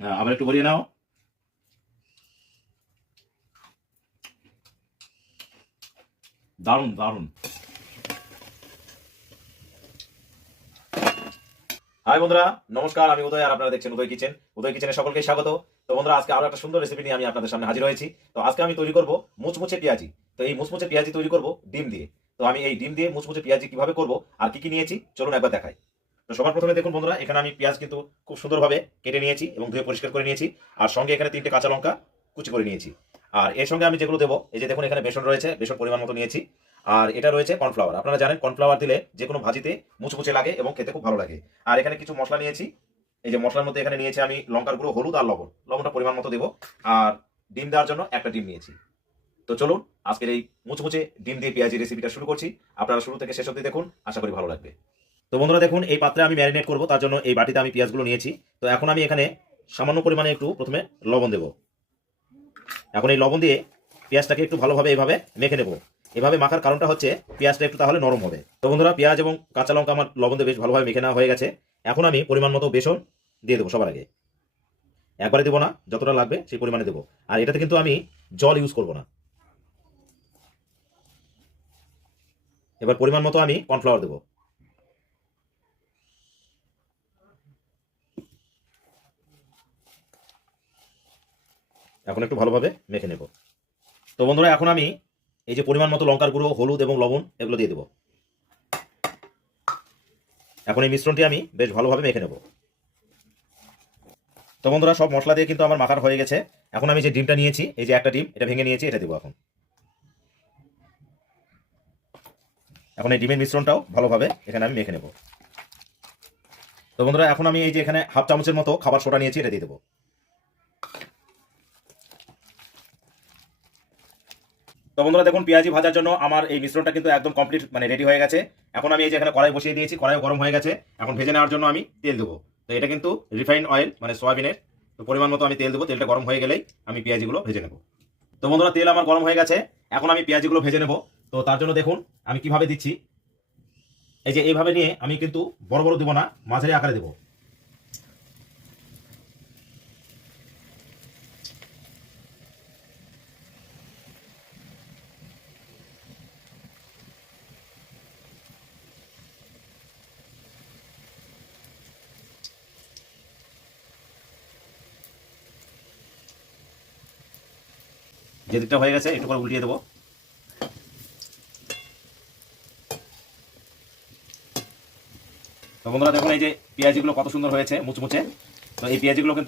আবার একটু ভরিয়ে নাও। দারুণ দারুণ। হাই বন্ধুরা, নমস্কার। আমি উদয়, আর আপনারা দেখছেন উদয় কিচেন। উদয় কিচেনে সকলকে স্বাগত। তো বন্ধুরা, আজকে আরো একটা সুন্দর রেসিপি নিয়ে আমি আপনাদের সামনে হাজির হয়েছি। তো আজকে আমি তৈরি করব মুচমুচে পেঁয়াজি। তো এই মুচমুচে পেঁয়াজি তৈরি করব ডিম দিয়ে। তো আমি এই ডিম দিয়ে মুচমুচে পেঁয়াজি কিভাবে করব আর কি কি নিয়েছি চলুন একবার দেখাই। তো সবার প্রথমে দেখুন বন্ধুরা, এখানে আমি পেঁয়াজ কিন্তু খুব সুন্দরভাবে কেটে নিয়েছি এবং ধুয়ে পরিষ্কার করে নিয়েছি। আর সঙ্গে এখানে 3টে কাঁচা লঙ্কা কুচি করে নিয়েছি। আর এর সঙ্গে আমি যেগুলো দেবো, এই যে দেখুন এখানে বেসন রয়েছে, বেসন পরিমাণ মতো নিয়েছি। আর এটা রয়েছে কর্নফ্লাওয়ার। আপনারা জানেন কর্নফ্লাওয়ার দিলে যে কোনো ভাজিতে মুচমুচে লাগে এবং খেতে খুব ভালো লাগে। আর এখানে কিছু মশলা নিয়েছি। এই যে মশলার মধ্যে এখানে নিয়েছি আমি লঙ্কার গুঁড়ো, হলুদ আর লবণ। লবণটা পরিমাণ মতো দেবো। আর ডিম দেওয়ার জন্য একটা ডিম নিয়েছি। তো চলুন আজকের এই মুচমুচে ডিম দিয়ে পেঁয়াজি রেসিপিটা শুরু করছি। আপনারা শুরু থেকে শেষ অবধি দেখুন, আশা করি ভালো লাগবে। তো বন্ধুরা দেখুন, এই পাত্রে আমি ম্যারিনেট করব, তার জন্য এই বাটিতে আমি পেঁয়াজগুলো নিয়েছি। তো এখন আমি এখানে সামান্য পরিমাণে একটু প্রথমে লবণ দেব। এখন এই লবণ দিয়ে পেঁয়াজটাকে একটু ভালোভাবে এভাবে মেখে নেব। এভাবে মাখার কারণটা হচ্ছে পেঁয়াজটা একটু তাহলে নরম হবে। তো বন্ধুরা, পেঁয়াজ এবং কাঁচা লঙ্কা আমার লবণ দিয়ে বেশ ভালোভাবে মেখে নেওয়া হয়ে গেছে। এখন আমি পরিমাণ মতো বেসন দিয়ে দেবো সবার আগে। একবারে দেবো না, যতটা লাগবে সেই পরিমাণে দেবো। আর এটাতে কিন্তু আমি জল ইউজ করব না। এবার পরিমাণ মতো আমি কর্নফ্লাওয়ার দেবো। এখন একটু ভালোভাবে মেখে নেব। তো বন্ধুরা, এখন আমি এই যে পরিমাণ মতো লঙ্কার গুঁড়ো, হলুদ এবং লবণ এগুলো দিয়ে দেবো। এখন এই মিশ্রণটি আমি বেশ ভালোভাবে মেখে নেব। তো বন্ধুরা, সব মশলা দিয়ে কিন্তু আমার মাখার হয়ে গেছে। এখন আমি যে ডিমটা নিয়েছি, এই যে একটা ডিম, এটা ভেঙে নিয়েছি, এটা দেবো এখন। এখন এই ডিমের মিশ্রণটাও ভালোভাবে এখানে আমি মেখে নেব। তো বন্ধুরা, এখন আমি এই যে এখানে হাফ চামচের মতো খাবার সোডা নিয়েছি, এটা দিয়ে দেবো। তো বন্ধুরা দেখুন, পেঁয়াজি ভাজার জন্য আমার এই মিশ্রণটা কিন্তু একদম কমপ্লিট মানে রেডি হয়ে গেছে। এখন আমি এই যে এখানে কড়াই বসিয়ে দিয়েছি, কড়াইও গরম হয়ে গেছে। এখন ভেজে নেওয়ার জন্য আমি তেল দেবো। তো এটা কিন্তু রিফাইন্ড অয়েল মানে সয়াবিনের। তো পরিমাণ মতো আমি তেল দেবো। তেলটা গরম হয়ে গেলেই আমি পেঁয়াজিগুলো ভেজে নেব। তো বন্ধুরা, তেল আমার গরম হয়ে গেছে। এখন আমি পেঁয়াজিগুলো ভেজে নেব। তো তার জন্য দেখুন আমি কিভাবে দিচ্ছি। এই যে এইভাবে নিয়ে আমি কিন্তু বড় বড় দেবো না, মাঝারি আকারে দেবো। যে দিকটা হয়ে গেছে একটু করে উল্টিয়ে দেবো। তো বন্ধুরা দেখুন, এই যে পেঁয়াজিগুলো কত সুন্দর হয়েছে মুচমুচে। তো এই পেঁয়াজিগুলো কিন্তু